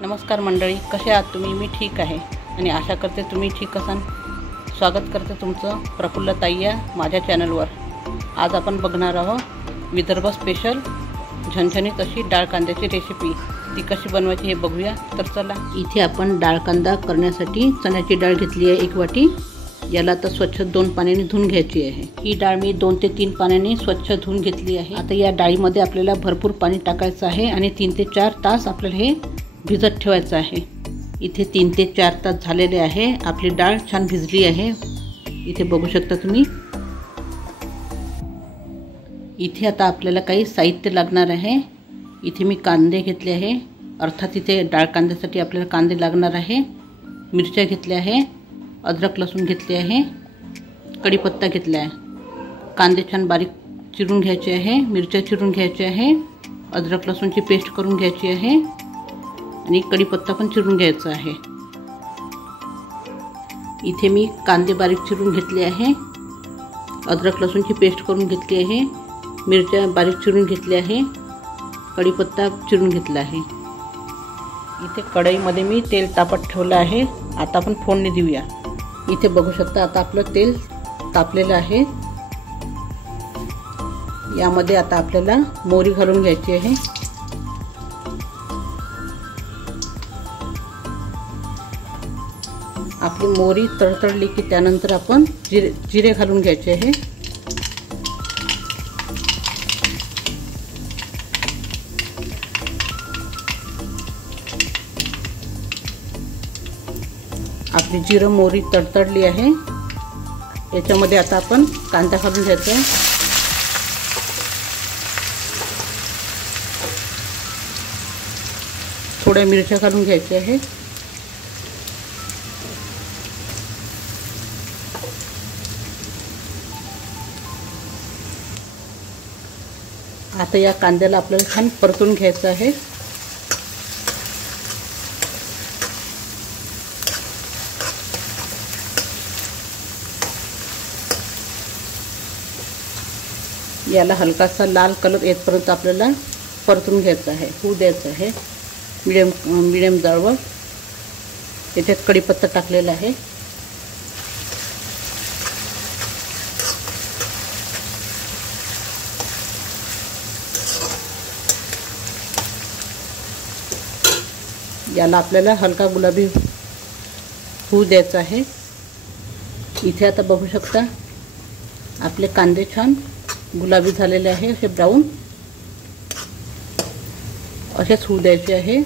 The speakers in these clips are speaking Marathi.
नमस्कार मंडळी, कसे आहात तुम्ही? मी ठीक आहे आणि आशा करते तुम्ही ठीक असाल. स्वागत करते तुमचं प्रफुल्लताई या माझ्या चॅनलवर. आज आपण बघणार आहोत विदर्भ स्पेशल झणझणीत अशी डाळ कांद्याची रेसिपी. ती कशी बनवायची हे बघूया. तर चला. इथे आपण डाळ कांदा करण्यासाठी चण्याची डाळ घेतली आहे 1 वाटी. याला आता स्वच्छ 2 पाण्याने धुवून घ्यायची आहे. ही डाळ मी 2 ते 3 पाण्याने स्वच्छ धुवून घेतली आहे. आता या डाळीमध्ये आपल्याला भरपूर पाणी टाकायचं आहे आणि 3 ते 4 तास आपल्याला हे भिजत ठेवायचं आहे. इथे 3 ते 4 तास झालेले आहे. आपली डाळ छान भिजली आहे. इथे बघू शकता तुम्ही. इथे आता आपल्याला काही साहित्य लागणार आहे. इथे मी कांदे घेतले आहे. अर्थात इथे डाळ कांद्यासाठी आपल्याला कांदे लागणार आहे. मिरच्या घेतल्या आहे. अद्रक लसूण घेतले आहे. कढीपत्ता घेतला आहे. कांदे छान बारीक चिरून घ्यायचे आहे. मिरच्या चिरून घ्यायचे आहे. अद्रक लसूणची पेस्ट करून घ्यायची आहे आणि कढीपत्ता पण चिरून घ्यायचा आहे. इथे मी कांदे बारीक चिरून घेतले आहे. अद्रक लसूणची पेस्ट करून घेतली आहे. मिरच्या बारीक चिरून घेतल्या आहे. कढीपत्ता चिरून घेतला आहे. इथे कढईमध्ये मी तेल तापत ठेवलं आहे. आता आपण फोडणी देऊया. इथे बघू शकता आता आपलं तेल तापलेलं आहे. यामध्ये आता आपल्याला मोहरी घालून घ्यायची आहे. आपली मोहरी तडतडली की त्यानंतर आपण जिरे घालून घ्यायचे आहे. आपली जिरं मोहरी तडतडली आहे. याच्यामध्ये आता आपण कांदा घालून घ्यायचा आहे. थोड्या मिरच्या घालून घ्यायच्या आहे. आता या कांद्याला आपल्याला छान परतून घ्यायचं आहे. याला हलकासा लाल कलर येतपर्यंत आपल्याला परतून घ्यायचं आहे. होऊ द्यायचं आहे मीडियम जाळवर. याच्यात कढीपत्ता टाकलेला आहे. याला आपल्याला हलका गुलाबी होऊ द्यायचा आहे. इथे आता बघू शकता आपले कांदे छान गुलाबी झालेले आहे. असे ब्राऊन असेच होऊ द्यायचे आहे.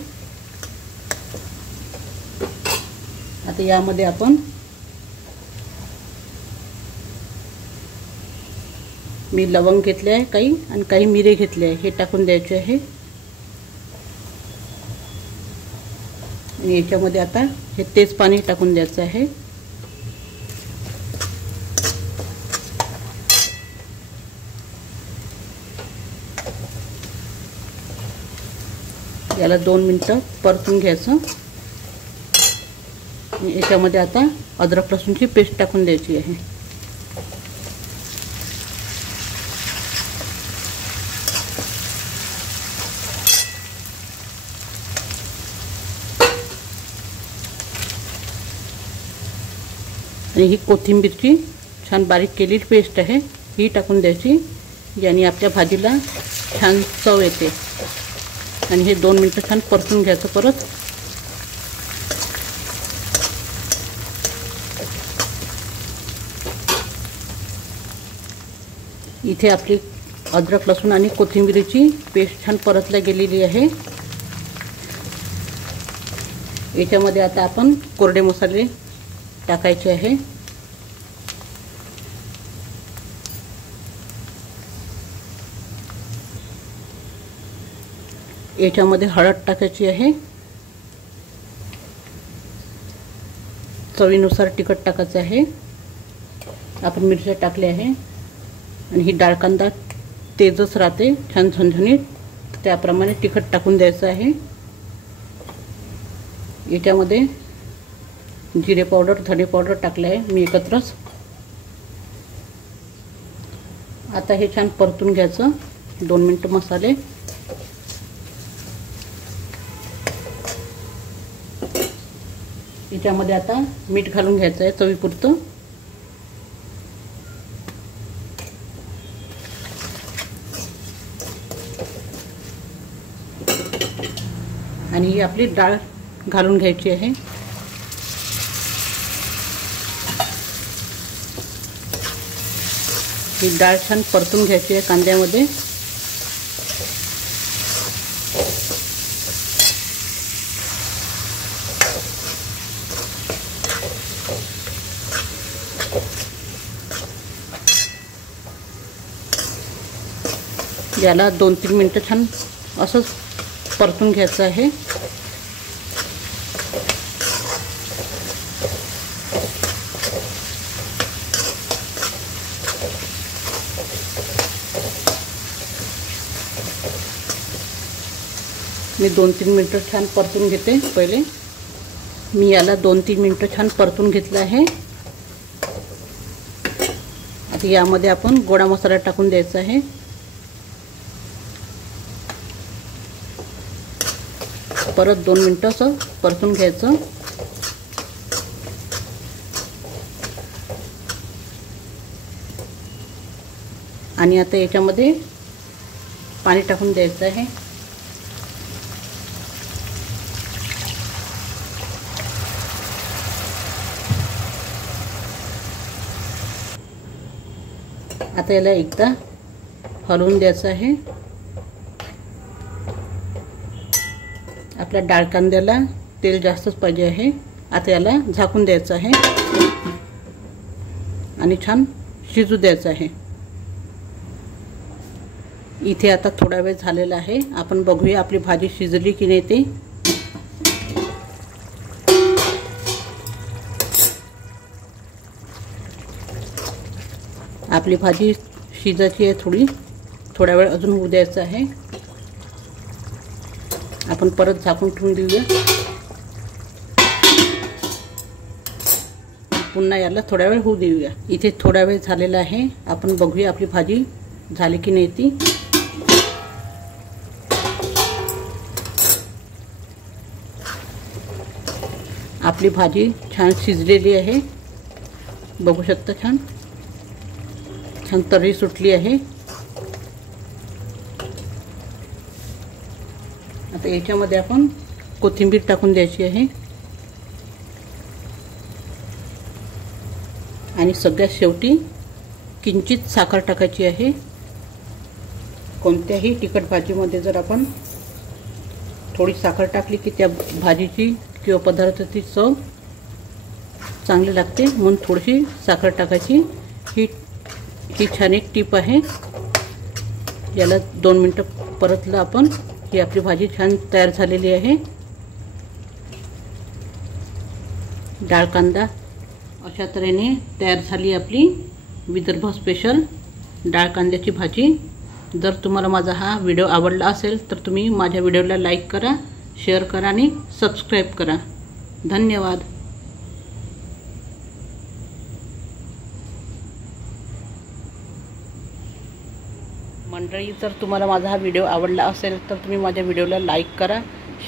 आता यामध्ये आपण मी लवंग घेतले आहे काही आणि काही मिरे घेतले आहे. हे टाकून द्यायचे आहे. आणि याच्यामध्ये आता हे तेज पाणी टाकून द्यायचं आहे. याला 2 मिनिटं परतून घ्यायचं. याच्यामध्ये आता अद्रक लसूणची पेस्ट टाकून द्यायची आहे. आणि ही कोथिंबीरची छान बारीक केलेली पेस्ट आहे. ही टाकून द्यायची. याने आपल्या भाजीला छान चव येते. आणि हे 2 मिनिटं छान परतून घ्यायचं परत. इथे आपली अद्रक लसूण आणि कोथिंबीरची पेस्ट छान परतल्या गेलेली आहे. याच्यामध्ये आता आपण कोरडे मसाले टाकायचे आहे. याच्यामध्ये हळद टाकायची आहे. चवीनुसार तिखट टाकायचं आहे. आपण मिरच्या टाकल्या आहे. आणि ही डाळ कांदा तेजच राहते छान झणझणीत. त्याप्रमाणे तिखट टाकून द्यायचं आहे. याच्यामध्ये जिरे पावडर धणे पावडर टाकले आहे मी एकत्रच. आता हे छान परतून घ्यायचं 2 मिनिटं मसाले. याच्यामध्ये आता मीठ घालून घ्यायचं आहे चवीपुरतं. आणि ही आपली डाळ घालून घ्यायची आहे. ही डाळ छान परतून घ्यायची आहे कांद्यामध्ये. याला 2-3 मिनिटं छान असंच परतून घ्यायचं आहे. मी 2-3 मिनिटं छान परतून घेते. पहिले मी याला 2-3 मिनिटं छान परतून घेतलं आहे. आता यामध्ये आपण गोडा मसाला टाकून द्यायचा आहे. परत 2 मिनिटं असं परतून घ्यायचं. आणि आता याच्यामध्ये पाणी टाकून द्यायचं आहे. आता याला एकदा हलवून द्यायचं आहे. आपल्या डाळ कांद्याला तेल जास्तच पाहिजे आहे. आता याला झाकून द्यायचं आहे आणि छान शिजू द्यायचं आहे. इथे आता थोडा वेळ झालेला आहे. आपण बघूया आपली भाजी शिजली की नाही ते. आपली भाजी शिजायची आहे. थोडा वेळ अजून होऊ द्यायचं आहे. आपण परत झाकून ठेवून देऊया. पुन्हा याला थोडा वेळ होऊ देऊया. इथे थोडा वेळ झालेला आहे. आपण बघूया आपली भाजी झाली की नाही ती. आपली भाजी छान शिजलेली आहे. बघू शकता छान तर्री सुटली आहे. आता याच्यामध्ये आपण कोथिंबीर टाकून द्यायची आहे. आणि सगळ्यात शेवटी किंचित साखर टाकायची आहे. कोणत्याही तिखट भाजीमध्ये जर आपण थोडी साखर टाकली की त्या भाजीची किंवा पदार्थाची चव चांगली लागते. म्हणून थोडीशी साखर टाकायची. ही छान एक टीप आहे. याला 2 मिनिटं परतलं आपण. ही आपली भाजी छान तयार झालेली आहे. डाळ कांदा अशा तऱ्हेने तयार झाली आपली विदर्भ स्पेशल डाळ कांद्याची भाजी. जर तुम्हाला माझा हा व्हिडिओ आवडला असेल तर तुम्ही माझ्या व्हिडिओला लाईक करा, शेअर करा आणि सबस्क्राईब करा. धन्यवाद. मंडळी, जर तुम्हाला माझा हा व्हिडिओ आवडला असेल तर तुम्ही माझ्या व्हिडिओला लाईक करा,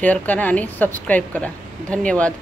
शेअर करा आणि सबस्क्राईब करा. धन्यवाद.